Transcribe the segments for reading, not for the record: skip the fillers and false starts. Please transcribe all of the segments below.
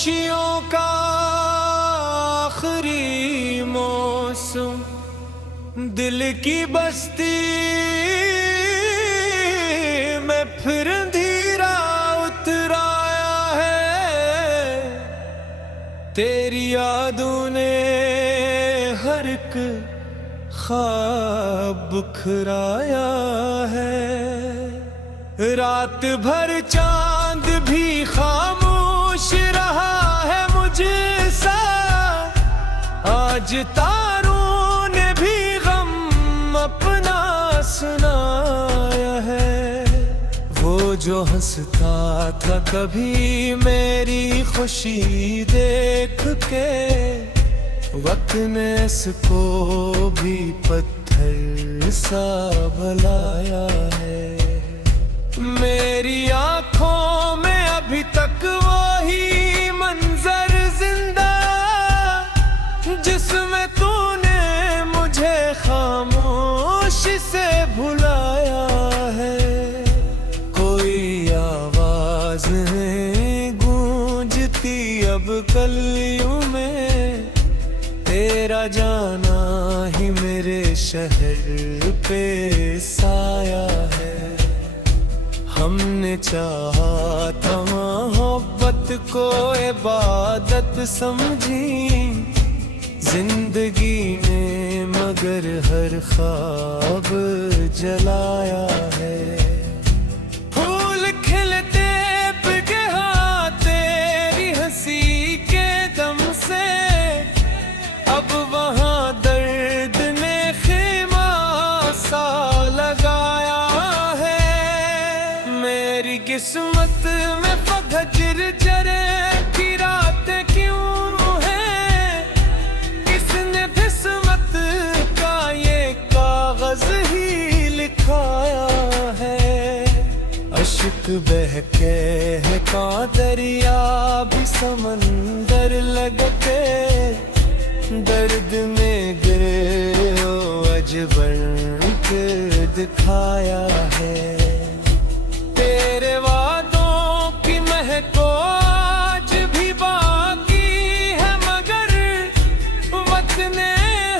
खुशियों का आखिरी मौसम, दिल की बस्ती में फिर अंधेरा उतर आया है। तेरी यादों ने हर एक ख्वाब बुखराया है। रात भर चांद भी खामोश रहा है मुझसा, आज तारों ने भी गम अपना सुनाया है। वो जो हंसता था कभी मेरी खुशी देख के, वक्त ने इसको भी पत्थर सा भलाया है। मेरी आंखों में अभी तक वही मंजर जिंदा, जिसमें तूने मुझे खामोशी से भुलाया है। कोई आवाज नहीं गूंजती अब गलियों में, तेरा जाना ही मेरे शहर पे साया है। हमने चाहा था मोहब्बत को इबादत समझी, जिंदगी ने मगर हर ख्वाब जलाया है। फूल खिलते बिके हाथ तेरी हंसी के दम से, अब वहाँ दर्द ने खेमा सा लगाया है। मेरी किस्मत में फजर जरे की रात क्यों है, किसने किस्मत का ये कागज ही लिखाया है। अश्क बहके है का दरिया भी समंदर लगते, दर्द में गिरे हो अजबर के दिखाया है। तेरे वादों की महको आज भी बाकी है, मगर वक्त ने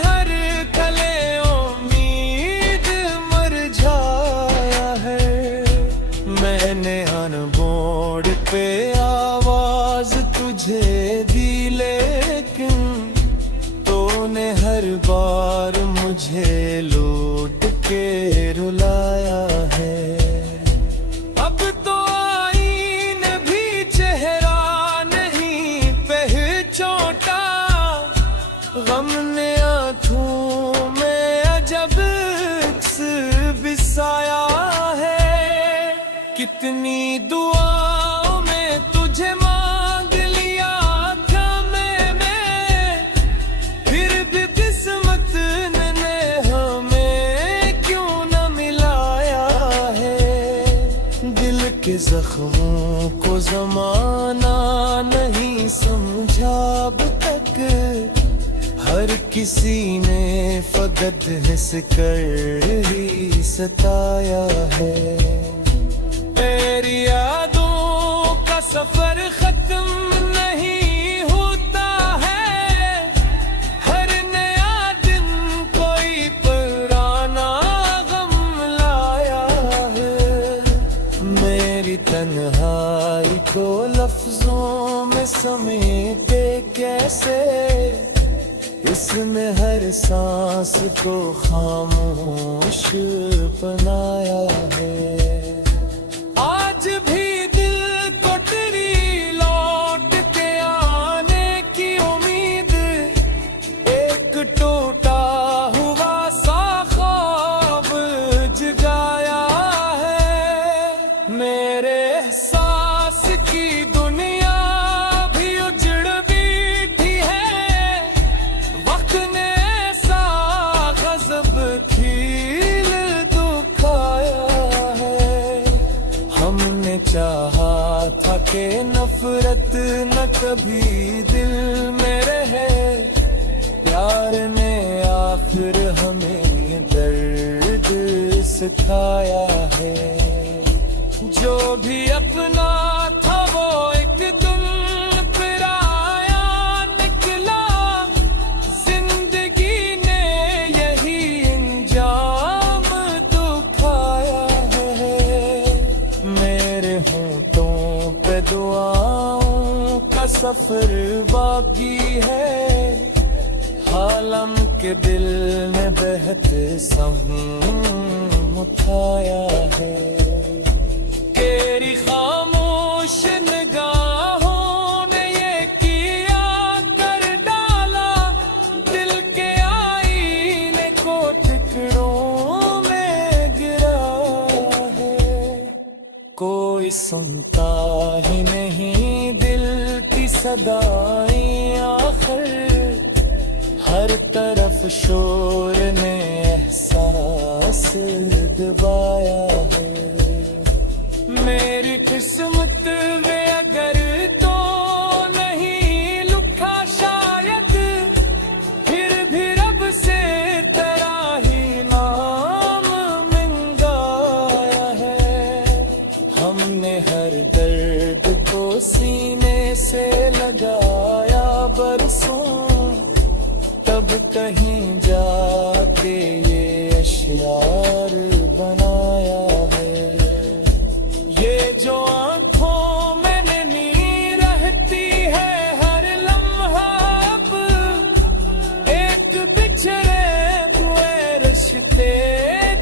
हर कले उम्मीद मुरझाया है। मैंने अनमोड़ पे आवाज तुझे दी, लेकिन तूने हर बार मुझे लौट के रुलाया है। अब तो आईने भी चेहरा नहीं पहचानता, गम ने आंखों में अजब अक्स बिसाया है। कितनी दुआओं में तुझे मांग लिया था मैंने, फिर भी किस्मत ने हमें क्यों न मिलाया है। दिल के जख्मों को जमाना नहीं समझा अब तक, हर किसी ने फकत हंस कर ही सताया है। तेरी यादों का सफर खत्म नहीं होता है, हर नया दिन कोई पुराना गम लाया है। मेरी तन्हाई को लफ्जों में समेटे कैसे, इसने हर सांस को खामोश बनाया है। आज भी दिल को तेरी लौट के आने की उम्मीद, एक टूटा हुआ सा ख्वाब जगाया है। मेरे एहसास की दुनिया भी उजड़ बैठी है, वक्त ने ऐसा गजब खील दुखाया है। हमने चाहा था कि नफरत न कभी दिल में रहे, प्यार ने आखिर हमें दर्द सिखाया है। जो भी अपना था वो एक दिन फिरा सफर बाकी है, आलम के दिल ने बहते सम उठाया है। तेरी खामोश निगाहों ने ये किया कर डाला, दिल के आईने को टुकड़ों में गिरा है। कोई सुनता ही नहीं दिल की सदाएं, आखिर हर तरफ शोर ने एहसास दबाया है। मेरी किस्मत में अगर तो नहीं लिखा शायद, फिर भी रब से तेरा ही नाम मंगाया है। हमने हर दर्द को सीने से लगाया बरसों, तब कहीं जाके ये अशआर बनाया है। ये जो आँखों में नहीं रहती है हर लम्हा, अब एक बिछड़े हुए रिश्ते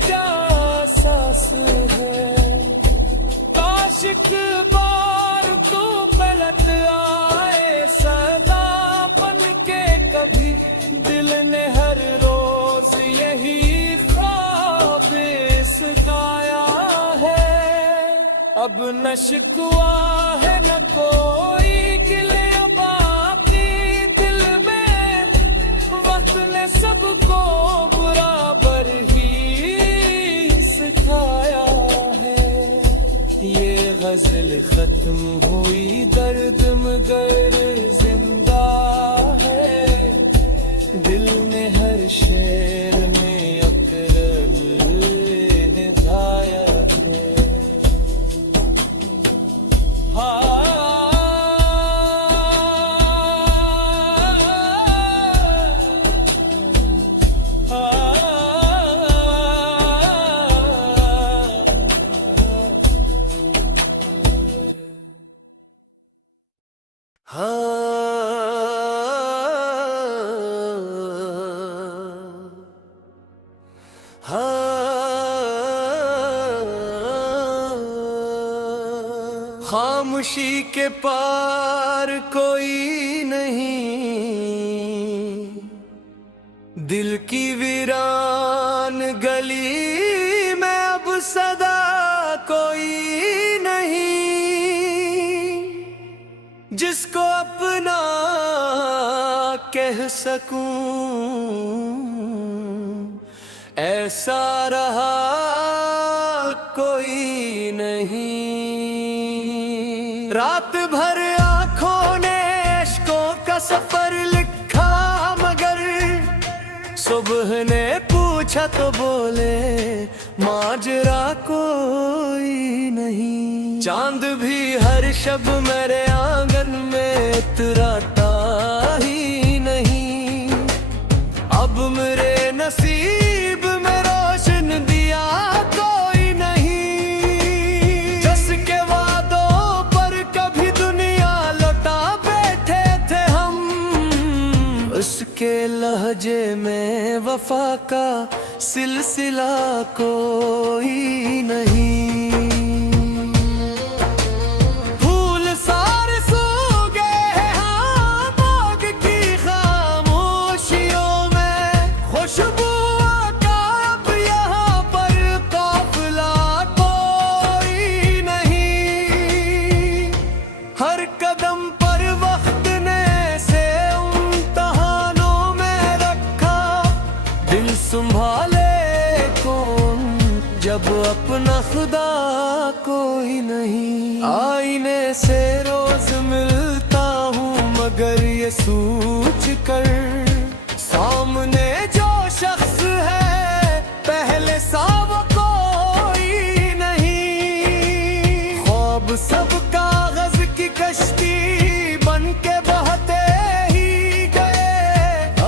का एहसास है। काश एक बार तू पलट आए सदा बन के कभी, दिल ने हर रोज यही ख्वाब सिखाया है। अब न शिकवा है न कोई गिले बाकी दिल में, वक्त ने सबको बराबर ही सिखाया है। ये गजल खत्म हुई दर्द मगर जिंदा है, दिल ने हर शेर में अकरल निभाया है। खामोशी के पार कोई नहीं, दिल की वीरान गली में अब सदा कोई नहीं, जिसको अपना कह सकूं ऐसा रहा कोई नहीं। रात भर आंखों ने इश्कों का सफर लिखा, मगर सुबह ने पूछा तो बोले माजरा कोई नहीं। चांद भी हर शब मेरे आंगन में उतराता ही नहीं, अब मेरे नसीब में रोशन दिया कोई नहीं। जिसके वादों पर कभी दुनिया लौटा बैठे थे हम, उसके लहजे में वफा का सिलसिला कोई नहीं। हर कदम पर वक्त ने से इम्तिहानों में रखा, दिल संभाले कौन जब अपना खुदा कोई नहीं। आईने से रोज मिलता हूँ मगर ये सोच कर, सामने जो शख्स है पहले सा वो कोई नहीं। ख्वाब सब कागज की कश्ती बन के बहते ही गए,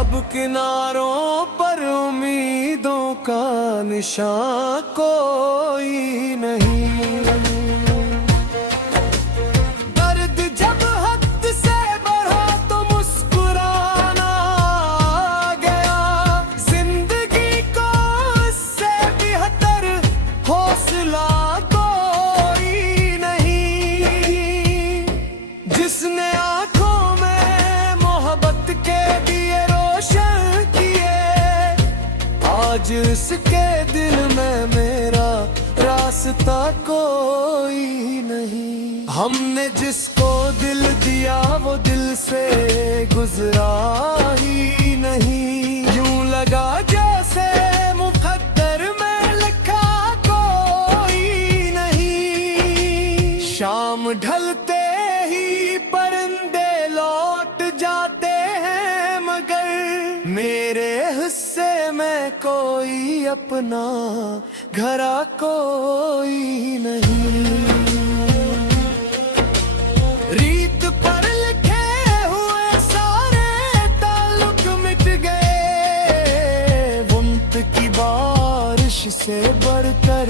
अब किनारों पर उम्मीदों का निशान कोई नहीं। दर्द जब हद से आज उसके दिल में मेरा रास्ता कोई नहीं। हमने जिसको दिल दिया वो दिल से गुजरा ही नहीं। यूं लगा जैसे मुकद्दर में लिखा कोई नहीं। शाम ढलते ही परिंदे लौट जाते हैं, मगर मेरे हिस्से में कोई अपना घरा कोई नहीं। रीत पर लिखे हुए सारे ताल्लुक मिट गए। बुनत की बारिश से बढ़कर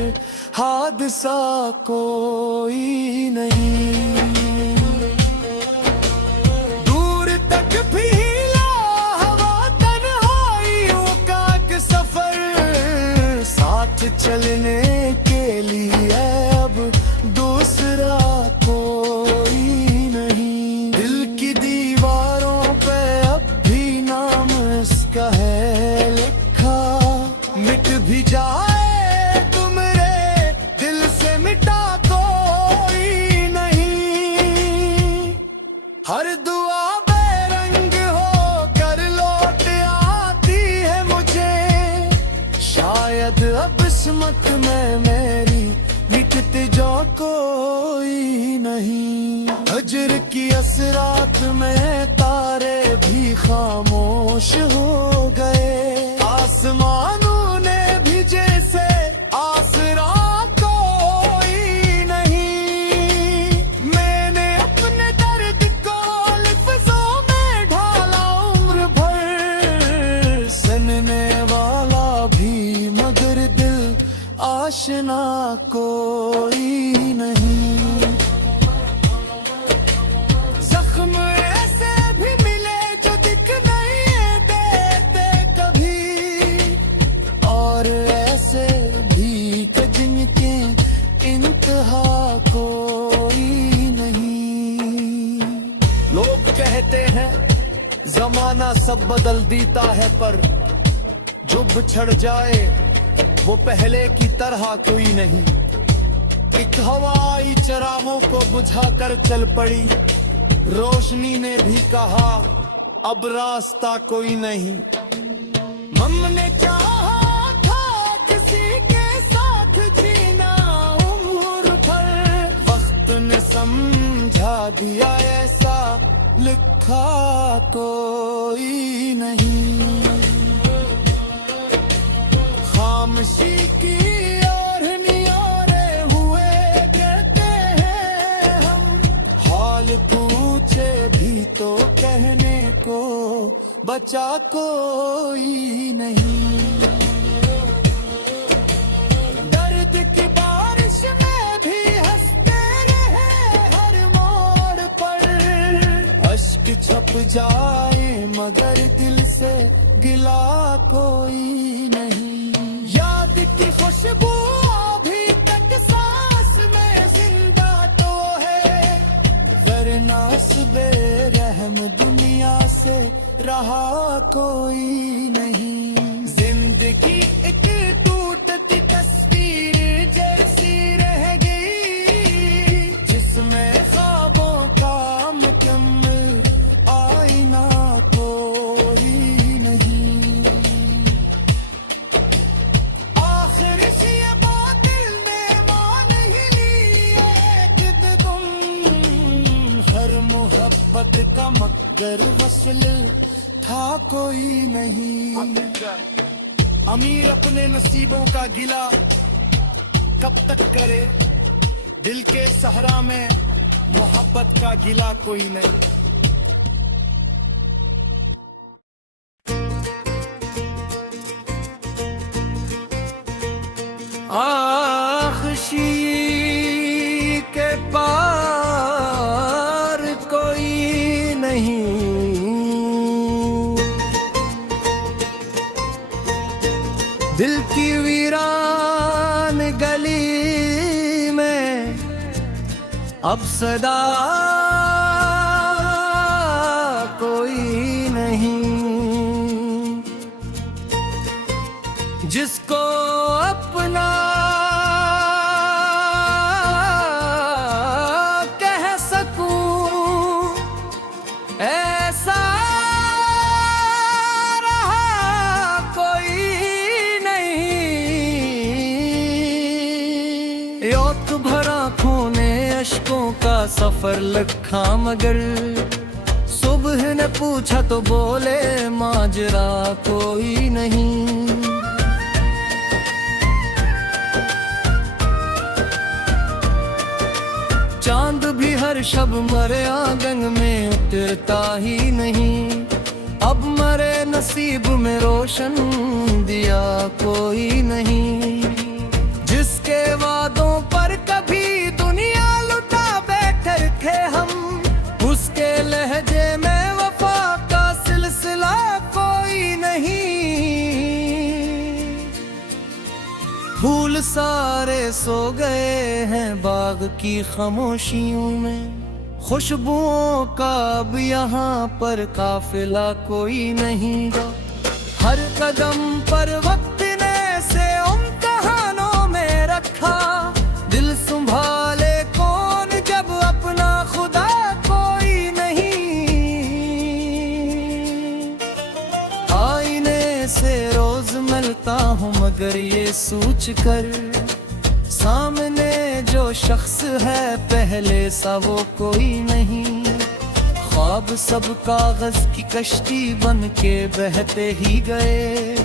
हादसा कोई नहीं। दूर तक फीला हवा तन्हाइयों का एक सफर, साथ चलने के लिए अब दूसरा कोई नहीं। दिल की दीवारों पे अब भी नाम इसका है लिखा। मिट भी जाए तुमरे दिल से मिटा कोई नहीं। हर दुआ बेरंग हो कर लौट आती है मुझे। शायद अब किस्मत में मेरी मिटते जो कोई नहीं। हजर की असरात में तारे भी खामोश हो गए। आसमानों ने भी जैसे आसरा कोई नहीं। मैंने अपने दर्द को लफ्जों में ढाला उम्र भर। सुनने वाला भी मगर दिल आशना कोई नहीं। जख्म ऐसे भी मिले जो दिख नहीं देते कभी, और ऐसे भी जिनके इंतहा कोई नहीं। लोग कहते हैं जमाना सब बदल देता है, पर जो बिछड़ जाए वो पहले की तरह कोई नहीं। एक हवाई चरागों को बुझाकर चल पड़ी, रोशनी ने भी कहा अब रास्ता कोई नहीं। हमने चाहा था किसी के साथ जीना उम्र भर, वक्त ने समझा दिया ऐसा लिखा कोई नहीं। खामोशी की और नियारे हुए कहते हैं हम। हाल पूछे भी तो कहने को बचा कोई नहीं। दर्द की बारिश में भी हंसते रहे हर मोड़ पर। अश्क छप जाए मगर दिल से गिला कोई नहीं। याद की खुशबू अभी तक सांस में जिंदा तो है, वरना बेरहम दुनिया से रहा कोई नहीं। जिंदगी एक टूटती तस्वीर जैसी रह गई, जिसमें ख्वाबों का मुकम्मल आईना कोई नहीं। आखिर से ये बात दिल ने मान ही ली है कि तुम हर मोहब्बत का मगर वसल था कोई नहीं। अमीर अपने नसीबों का गिला कब तक करे, दिल के सहरा में मोहब्बत का गिला कोई नहीं। आख़शी के पार कोई नहीं, दिल की वीरान गली में अब सदा कोई नहीं। जिसको अपना कह सकूं, ऐसा रहा कोई नहीं। योक भरा खूने अश्कों का सफर लखा, मगर सुबह ने पूछा तो बोले माजरा कोई नहीं। चांद भी हर शब मरे आंगन में उतरता ही नहीं। अब मरे नसीब में रोशन दिया कोई नहीं। जिसके वादों पर कभी दुनिया लुटा बैठे थे हम, उसके लहजे में वफा का सिलसिला कोई नहीं। फूल सारे सो गए हैं बाग की खामोशियों में, खुशबुओं का अब यहाँ पर काफिला कोई नहीं। हर कदम पर वक्त ने से इम्तिहानों में रखा, दिल संभाले कौन जब अपना खुदा कोई नहीं। आईने से रोज मिलता हूँ मगर ये सोच कर, सामने जो शख्स है पहले सा वो कोई नहीं। ख्वाब सब कागज की कश्ती बन के बहते ही गए,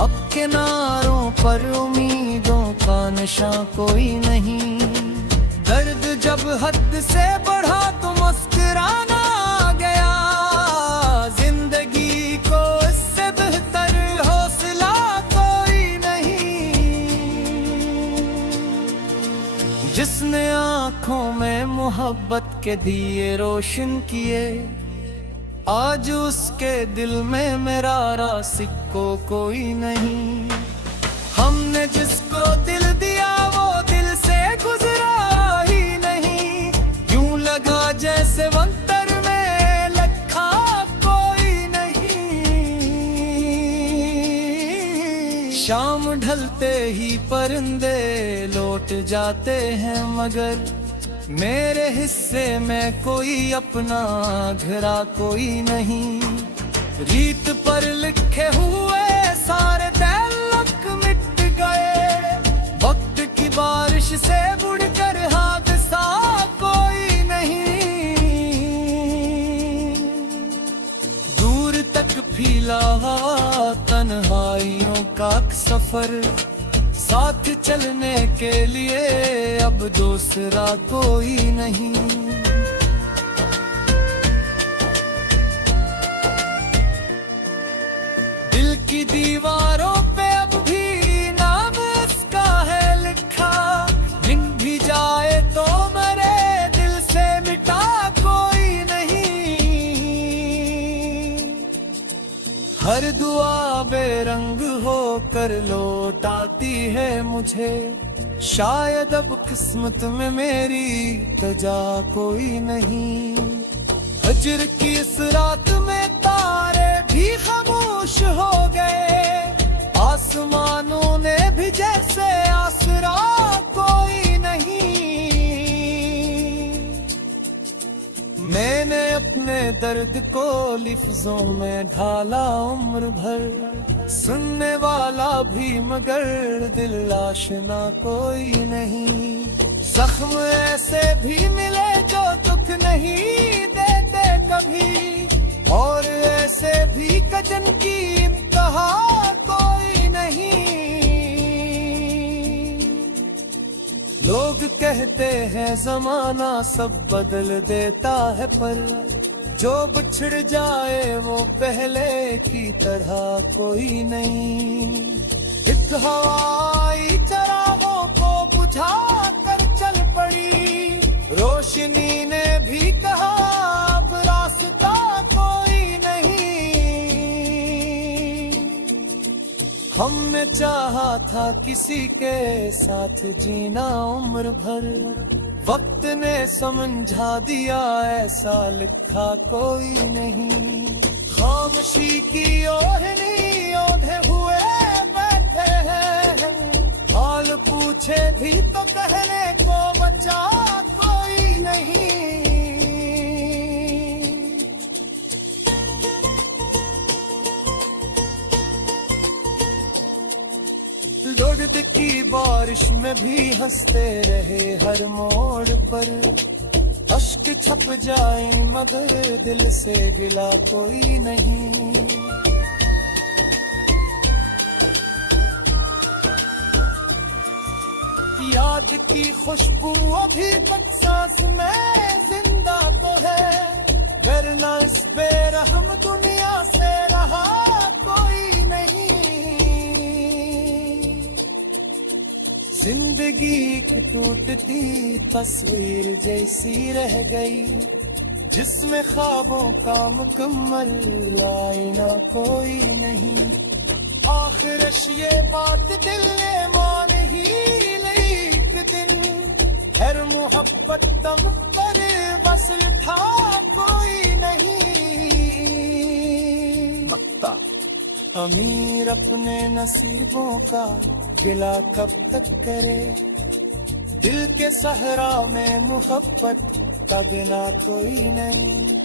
अब किनारों पर उम्मीदों का नशा कोई नहीं। दर्द जब हद से बढ़ा तो मुस्कुराना आ गया, जिंदगी को इससे बेहतर हौसला कोई नहीं। जिसने आँखों में मोहब्बत के दिए रोशन किए, आज उसके दिल में मेरा रासिक को कोई नहीं। हमने जिसको दिल दिया वो दिल से गुजरा ही नहीं, यूं लगा जैसे वंतर में लखा कोई नहीं। शाम ढलते ही परिंदे लौट जाते हैं, मगर मेरे हिस्से में कोई अपना घरा कोई नहीं। रीत पर लिखे हुए सारे तल्लक मिट गए, वक्त की बारिश से बुड़कर हादसा कोई नहीं। दूर तक फैला तन्हाइयों का सफर, साथ चलने के लिए अब दूसरा कोई नहीं। दिल की दीवारों पे अब भी नाम उसका है लिखा, दिन भी जाए तो मरे दिल से मिटा कोई नहीं। हर दुआ बेरंग होकर लौट आती है मुझे, शायद अब किस्मत में मेरी तजा कोई नहीं। हजर की इस रात में तारे भी खामोश हो गए, आसमानों ने भी जैसे आसरा कोई नहीं। मैंने अपने दर्द को लिफ्जों में ढाला उम्र भर, सुनने वाला भी मगर दिल आशना कोई नहीं। जख्म ऐसे भी मिले जो दुख नहीं देते कभी, और ऐसे भी कजन की इंतहा कोई नहीं। लोग कहते हैं जमाना सब बदल देता है, पर जो बिछड़ जाए वो पहले की तरह कोई नहीं। इस हवाई चरागों को बुझा कर चल पड़ी, रोशनी ने भी कहा अब रास्ता कोई नहीं। हमने चाहा था किसी के साथ जीना उम्र भर, वक्त ने समझा दिया ऐसा लिखा कोई नहीं। खामोशी की ओढ़नी ओढ़े हुए बैठे पूछे भी तो कहने को बचा कोई नहीं। दर्द की बारिश में भी हंसते रहे हर मोड़ पर, अश्क छप जाए मगर दिल से गिला कोई नहीं। याद की खुशबू अभी तक सांस में जिंदा तो है, वरना इस बेरहम दुनिया से रहा कोई नहीं। जिंदगी एक टूटती तस्वीर जैसी रह गई, जिसमें ख्वाबों का मुकम्मल आईना कोई नहीं। आखिरश ये बात दिल ने मान ही ली एक दिन, हर मोहब्बत तम पर वसल था कोई नहीं। मक्ता अमीर अपने नसीबों का गिला कब तक करे, दिल के सहरा में मोहब्बत का बिना कोई नहीं।